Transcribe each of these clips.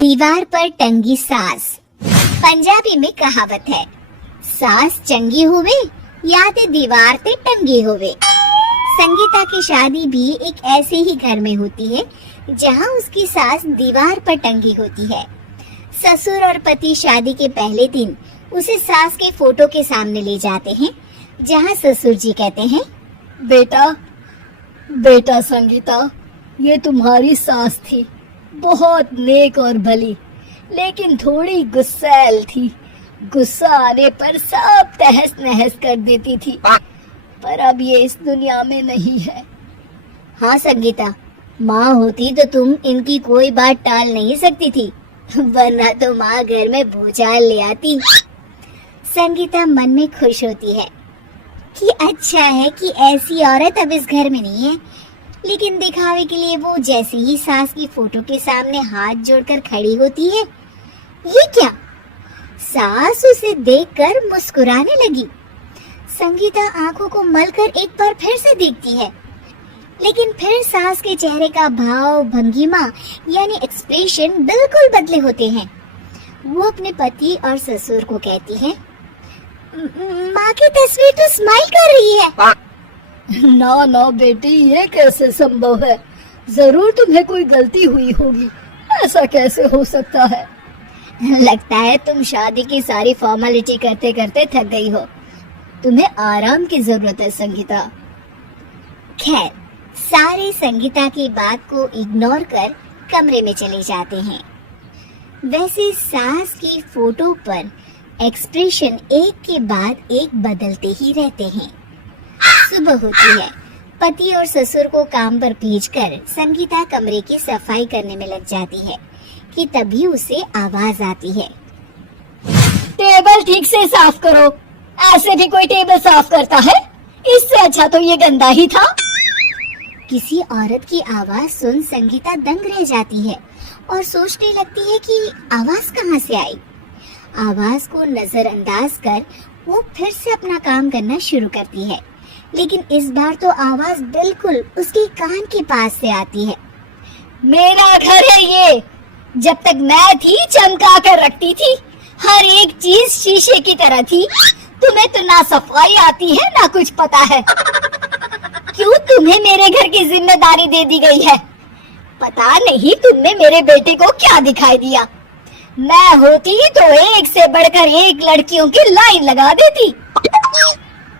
दीवार पर टंगी सास। पंजाबी में कहावत है, सास चंगी होवे या ते दीवार ते टंगी होवे। संगीता की शादी भी एक ऐसे ही घर में होती है जहां उसकी सास दीवार पर टंगी होती है। ससुर और पति शादी के पहले दिन उसे सास के फोटो के सामने ले जाते हैं, जहां ससुर जी कहते हैं, बेटा बेटा संगीता, ये तुम्हारी सास थी, बहुत नेक और भली, लेकिन थोड़ी गुस्सैल थी। गुस्सा आने पर सब तहस नहस कर देती थी, पर अब ये इस दुनिया में नहीं है। हाँ संगीता, माँ होती तो तुम इनकी कोई बात टाल नहीं सकती थी, वरना तो माँ घर में भूचाल ले आती। संगीता मन में खुश होती है कि अच्छा है कि ऐसी औरत अब इस घर में नहीं है, लेकिन दिखावे के लिए वो जैसे ही सास की फोटो के सामने हाथ जोड़कर खड़ी होती है, ये क्या? सास उसे देखकर मुस्कुराने लगी। संगीता आंखों को मलकर एक बार फिर से देखती है, लेकिन फिर सास के चेहरे का भाव, भंगिमा यानी एक्सप्रेशन बिल्कुल बदले होते हैं। वो अपने पति और ससुर को कहती है, माँ की तस्वीर तो स्माइल कर रही है। ना ना बेटी, ये कैसे संभव है? जरूर तुम्हें कोई गलती हुई होगी, ऐसा कैसे हो सकता है? लगता है तुम शादी की सारी फॉर्मेलिटी करते करते थक गई हो, तुम्हें आराम की जरूरत है संगीता। खैर, सारे संगीता की बात को इग्नोर कर कमरे में चले जाते हैं। वैसे सास की फोटो पर एक्सप्रेशन एक के बाद एक बदलते ही रहते हैं। सुबह होती है, पति और ससुर को काम पर भेजकर संगीता कमरे की सफाई करने में लग जाती है कि तभी उसे आवाज आती है, टेबल ठीक से साफ करो। ऐसे भी कोई टेबल साफ करता है? इससे अच्छा तो ये गंदा ही था। किसी औरत की आवाज सुन संगीता दंग रह जाती है और सोचने लगती है कि आवाज कहाँ से आई। आवाज को नजरअंदाज कर वो फिर से अपना काम करना शुरू करती है, लेकिन इस बार तो आवाज बिल्कुल उसके कान के पास से आती है। मेरा घर है ये, जब तक मैं थी चमका कर रखती थी, हर एक चीज शीशे की तरह थी। तुम्हें तो ना सफाई आती है ना कुछ पता है। क्यों तुम्हें मेरे घर की जिम्मेदारी दे दी गई है? पता नहीं तुमने मेरे बेटे को क्या दिखाई दिया। मैं होती तो एक से बढ़कर एक लड़कियों की लाइन लगा देती।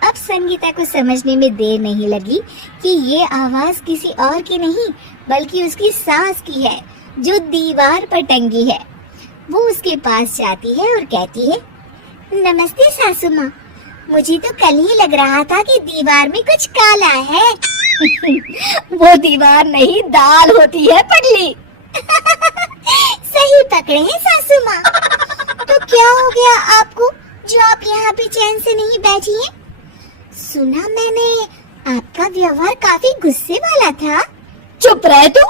अब संगीता को समझने में देर नहीं लगी कि ये आवाज किसी और की नहीं बल्कि उसकी सास की है, जो दीवार पर टंगी है। वो उसके पास जाती है और कहती है, नमस्ते सासू माँ, मुझे तो कल ही लग रहा था कि दीवार में कुछ काला है। वो दीवार नहीं, दाल होती है पगली। सही पकड़े हैं सासू माँ। तो क्या हो गया आपको जो आप यहाँ पे चैन से नहीं बैठी हैं? सुना मैंने आपका व्यवहार काफी गुस्से वाला था। चुप रहे तू,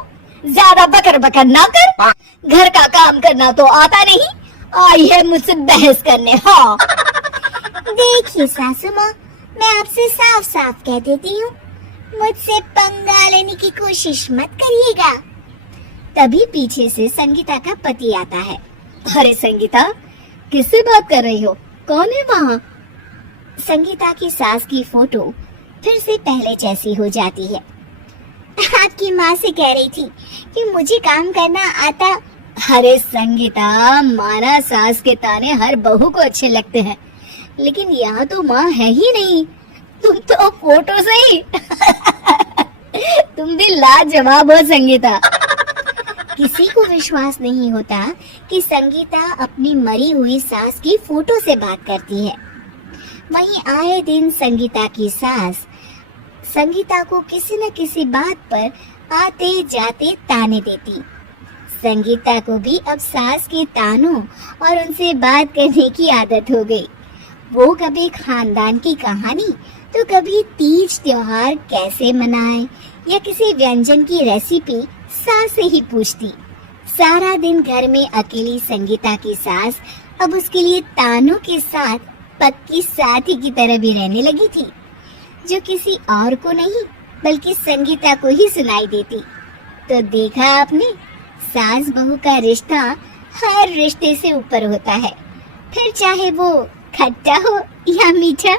ज्यादा बकर बकर ना कर। घर का काम करना तो आता नहीं, आई है मुझसे बहस करने। हाँ देखिए सासू माँ, मैं आपसे साफ साफ कह देती हूँ, मुझसे पंगा लेने की कोशिश मत करिएगा। तभी पीछे से संगीता का पति आता है। अरे संगीता, किससे बात कर रही हो? कौन है वहाँ? संगीता की सास की फोटो फिर से पहले जैसी हो जाती है। आपकी माँ से कह रही थी कि मुझे काम करना आता। अरे संगीता, माना सास के ताने हर बहू को अच्छे लगते हैं, लेकिन यहाँ तो माँ है ही नहीं, तुम तो फोटो से ही। तुम भी लाजवाब हो संगीता। किसी को विश्वास नहीं होता कि संगीता अपनी मरी हुई सास की फोटो से बात करती है। वहीं आए दिन संगीता की सास संगीता को किसी न किसी बात पर आते जाते ताने देती। संगीता को भी अब सास के तानों और उनसे बात करने की आदत हो गई। वो कभी खानदान की कहानी तो कभी तीज त्योहार कैसे मनाए या किसी व्यंजन की रेसिपी सास से ही पूछती। सारा दिन घर में अकेली संगीता की सास अब उसके लिए तानों के साथ पक्की साथी की तरह भी रहने लगी थी, जो किसी और को नहीं बल्कि संगीता को ही सुनाई देती। तो देखा आपने, सास बहू का रिश्ता हर रिश्ते से ऊपर होता है, फिर चाहे वो खट्टा हो या मीठा।